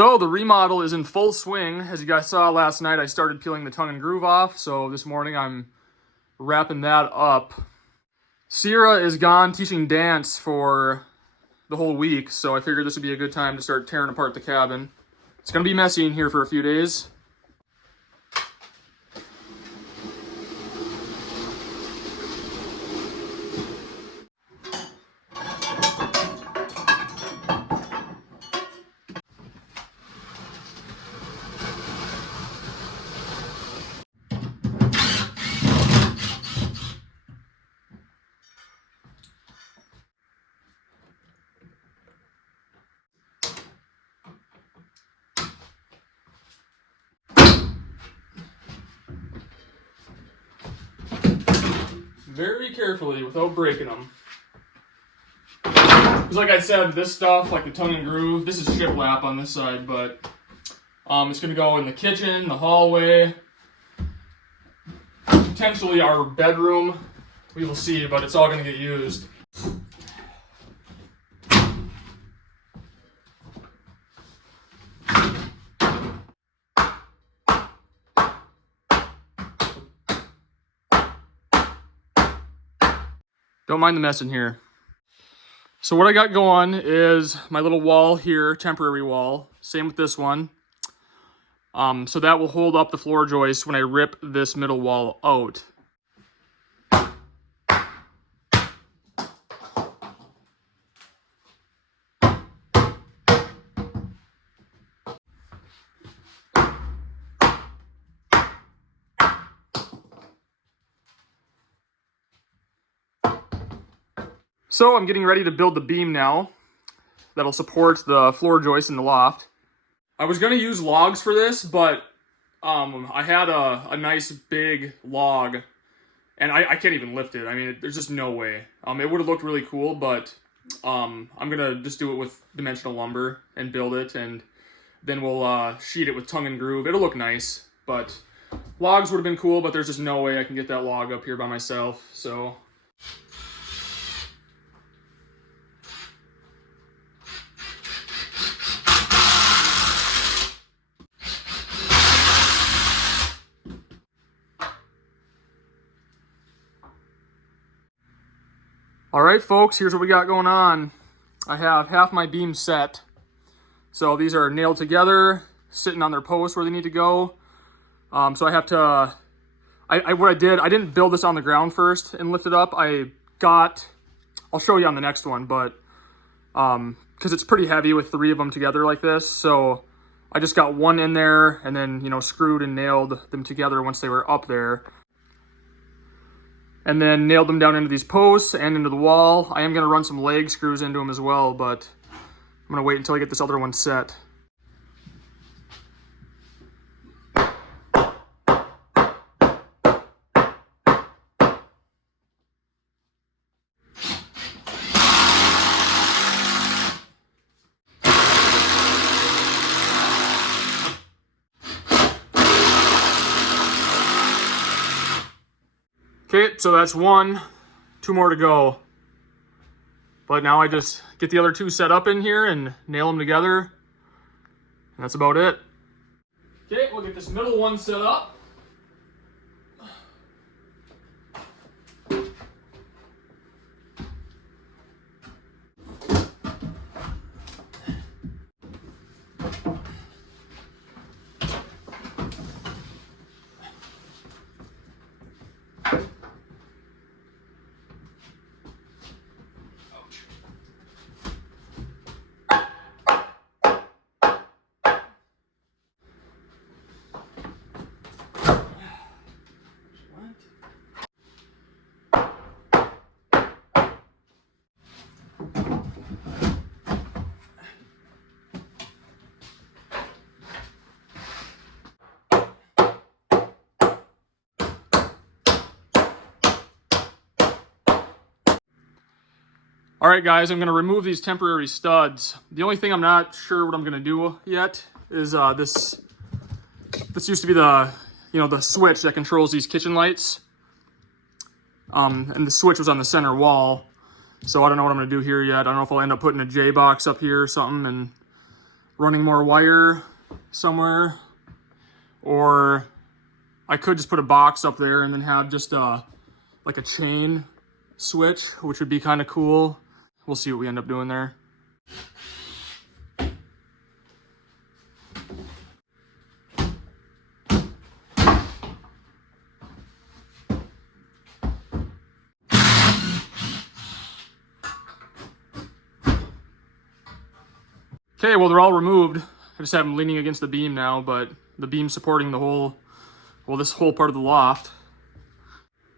So the remodel is in full swing. As you guys saw last night, I started peeling the tongue and groove off. So this morning I'm wrapping that up. Sierra is gone teaching dance for the whole week, so I figured this would be a good time to start tearing apart the cabin. It's gonna be messy in here for a few days. Very carefully without breaking them. Because like I said, this stuff, like the tongue and groove, this is shiplap on this side, but it's going to go in the kitchen, the hallway, potentially our bedroom. We will see, but it's all going to get used. Don't mind the mess in here. So what I got going is my little wall here, temporary wall. Same with this one. So that will hold up the floor joist when I rip this middle wall out. So I'm getting ready to build the beam now that'll support the floor joist in the loft. I was going to use logs for this, but I had a nice big log, and I can't even lift it. I mean, there's just no way. It would have looked really cool, but I'm going to just do it with dimensional lumber and build it, and then we'll sheet it with tongue and groove. It'll look nice, but logs would have been cool, but there's just no way I can get that log up here by myself, so... All right, folks, here's what we got going on. I have half my beam set. So these are nailed together, sitting on their posts where they need to go. So I have to, what I did, I didn't build this on the ground first and lift it up. I'll show you on the next one, but because it's pretty heavy with 3 of them together like this. So I just got one in there and then, screwed and nailed them together once they were up there. And then nailed them down into these posts and into the wall. I am going to run some leg screws into them as well, but I'm going to wait until I get this other one set. Okay, so that's 1, 2 more to go. But now I just get the other 2 set up in here and nail them together. And that's about it. Okay, we'll get this middle one set up. All right, guys, I'm going to remove these temporary studs. The only thing I'm not sure what I'm going to do yet is this used to be the, the switch that controls these kitchen lights. And the switch was on the center wall. So I don't know what I'm going to do here yet. I don't know if I'll end up putting a J box up here or something and running more wire somewhere, or I could just put a box up there and then have just like a chain switch, which would be kind of cool. We'll see what we end up doing there. Okay, well, they're all removed. I just have them leaning against the beam now, but the beam's supporting the whole, well, this whole part of the loft.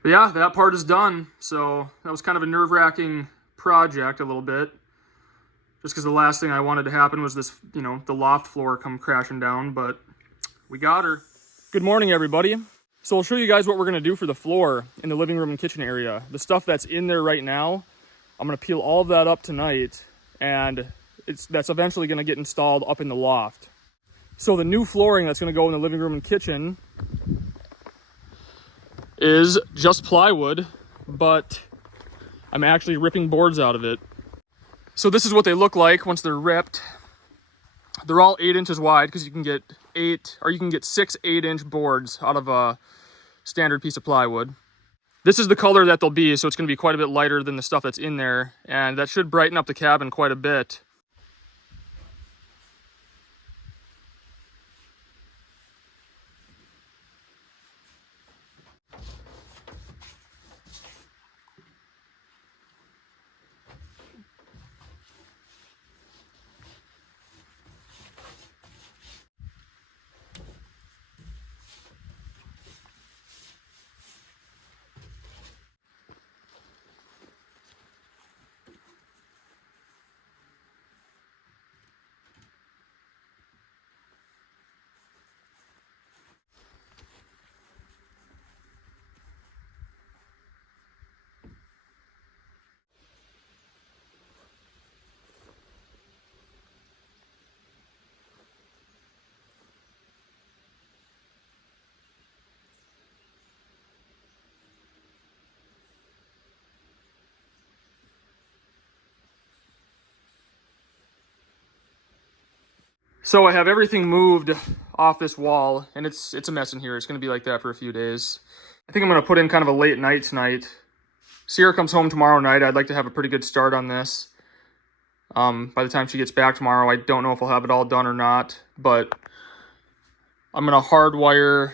But yeah, that part is done. So that was kind of a nerve-wracking project a little bit, just because the last thing I wanted to happen was this, you know, the loft floor come crashing down, but we got her. Good morning, everybody. So I'll show you guys what we're gonna do for the floor in the living room and kitchen area. The stuff that's in there right now, I'm gonna peel all of that up tonight, and that's eventually gonna get installed up in the loft. So the new flooring that's gonna go in the living room and kitchen is just plywood, but I'm actually ripping boards out of it. So this is what they look like once they're ripped. They're all 8 inches wide, because you can get 6 8-inch boards out of a standard piece of plywood. This is the color that they'll be, so it's gonna be quite a bit lighter than the stuff that's in there, and that should brighten up the cabin quite a bit. So I have everything moved off this wall, and it's a mess in here. It's gonna be like that for a few days. I think I'm gonna put in kind of a late night tonight. Sierra comes home tomorrow night. I'd like to have a pretty good start on this. By the time she gets back tomorrow, I don't know if I'll have it all done or not, but I'm gonna hardwire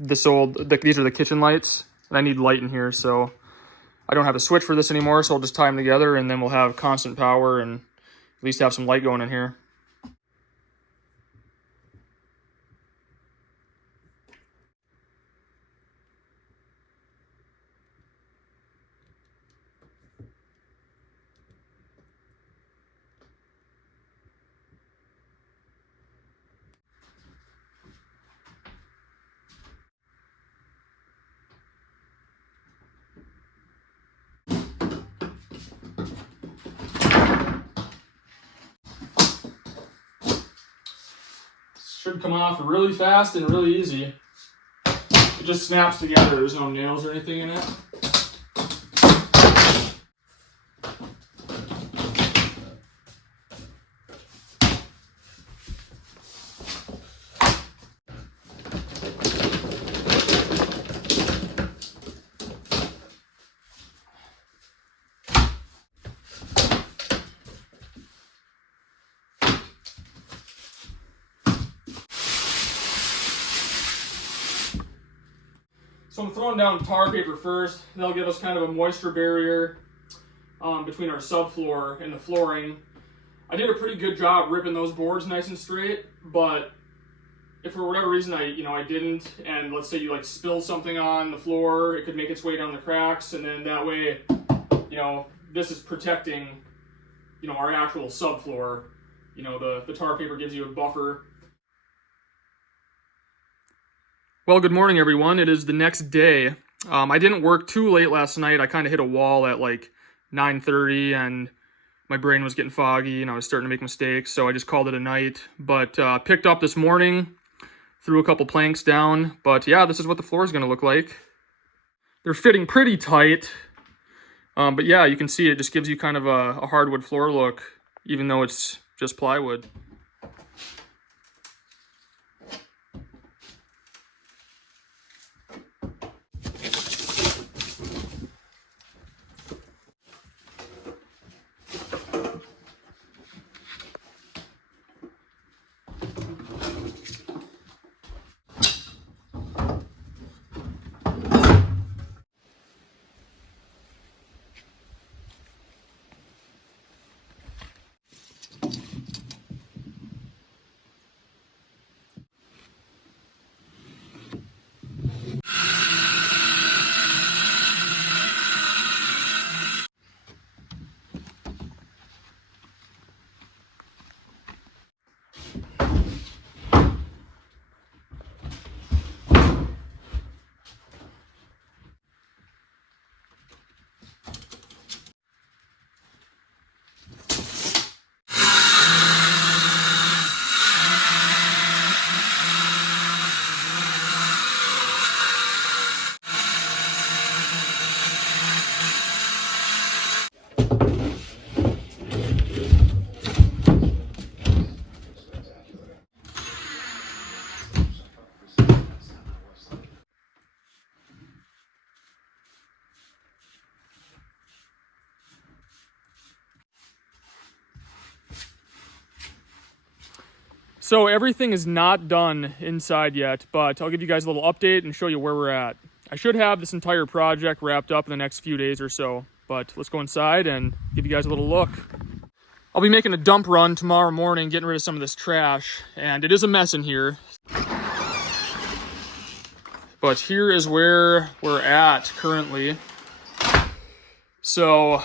these are the kitchen lights, and I need light in here, so I don't have a switch for this anymore, so I'll just tie them together, and then we'll have constant power and at least have some light going in here. Should come off really fast and really easy. It just snaps together. There's no nails or anything in it. So I'm throwing down tar paper first. That'll give us kind of a moisture barrier between our subfloor and the flooring. I did a pretty good job ripping those boards nice and straight, but if for whatever reason I didn't, and let's say you like spill something on the floor, it could make its way down the cracks, and then that way, this is protecting, our actual subfloor. The tar paper gives you a buffer. Well, good morning, everyone. It is the next day. I didn't work too late last night. I kind of hit a wall at like 9:30, and my brain was getting foggy, and I was starting to make mistakes, so I just called it a night. But picked up this morning, threw a couple planks down. But yeah, this is what the floor is going to look like. They're fitting pretty tight. But yeah, you can see it just gives you kind of a hardwood floor look, even though it's just plywood. So everything is not done inside yet, but I'll give you guys a little update and show you where we're at. I should have this entire project wrapped up in the next few days or so, but let's go inside and give you guys a little look. I'll be making a dump run tomorrow morning, getting rid of some of this trash, and it is a mess in here. But here is where we're at currently. So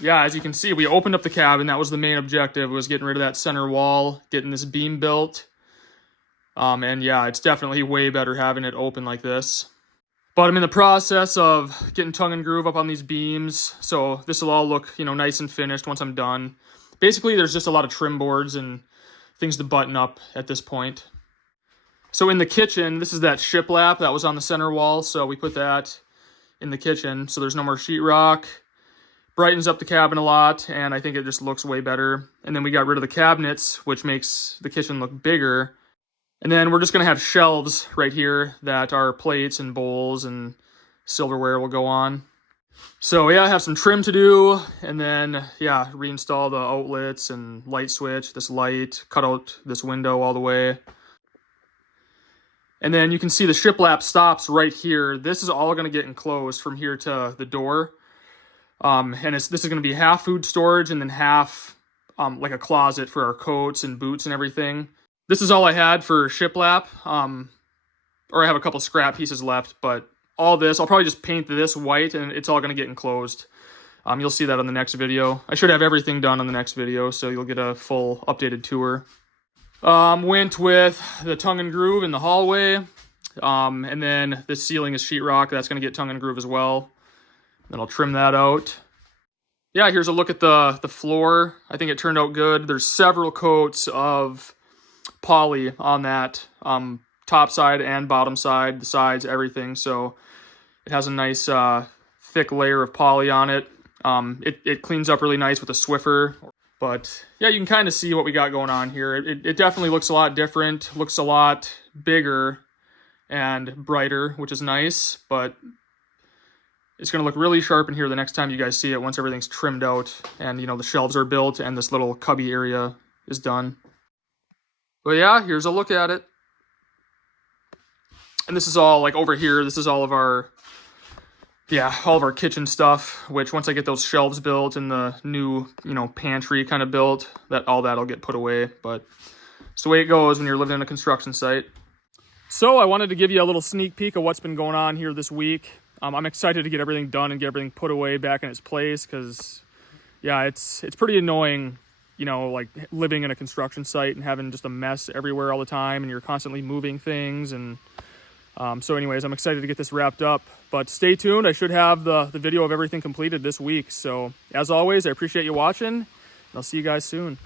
yeah, as you can see, we opened up the cabin. That was the main objective, was getting rid of that center wall, getting this beam built. And yeah, it's definitely way better having it open like this. But I'm in the process of getting tongue and groove up on these beams. So this will all look, nice and finished once I'm done. Basically, there's just a lot of trim boards and things to button up at this point. So in the kitchen, this is that shiplap that was on the center wall. So we put that in the kitchen. So there's no more sheetrock. Brightens up the cabin a lot, and I think it just looks way better. And then we got rid of the cabinets, which makes the kitchen look bigger. And then we're just going to have shelves right here that our plates and bowls and silverware will go on. So yeah, I have some trim to do, and then yeah, reinstall the outlets and light switch, this light, cut out this window all the way. And then you can see the shiplap stops right here. This is all going to get enclosed from here to the door. And this is going to be half food storage and then half like a closet for our coats and boots and everything. This is all I had for shiplap, or I have a couple scrap pieces left, but all this, I'll probably just paint this white and it's all going to get enclosed. You'll see that on the next video. I should have everything done on the next video, so you'll get a full updated tour. Went with the tongue and groove in the hallway, and then this ceiling is sheetrock. That's going to get tongue and groove as well. Then I'll trim that out. Yeah, here's a look at the floor. I think it turned out good. There's several coats of poly on that top side and bottom side, the sides, everything. So it has a nice thick layer of poly on it. It cleans up really nice with a Swiffer. But yeah, you can kind of see what we got going on here. It definitely looks a lot different, looks a lot bigger and brighter, which is nice, but it's going to look really sharp in here the next time you guys see it, once everything's trimmed out and, the shelves are built and this little cubby area is done. But yeah, here's a look at it. And this is all, like, over here, this is all of our kitchen stuff, which once I get those shelves built and the new, pantry kind of built, all that'll get put away. But it's the way it goes when you're living in a construction site. So I wanted to give you a little sneak peek of what's been going on here this week. I'm excited to get everything done and get everything put away back in its place because, yeah, it's pretty annoying, like living in a construction site and having just a mess everywhere all the time and you're constantly moving things. And so anyways, I'm excited to get this wrapped up. But stay tuned. I should have the video of everything completed this week. So as always, I appreciate you watching, and I'll see you guys soon.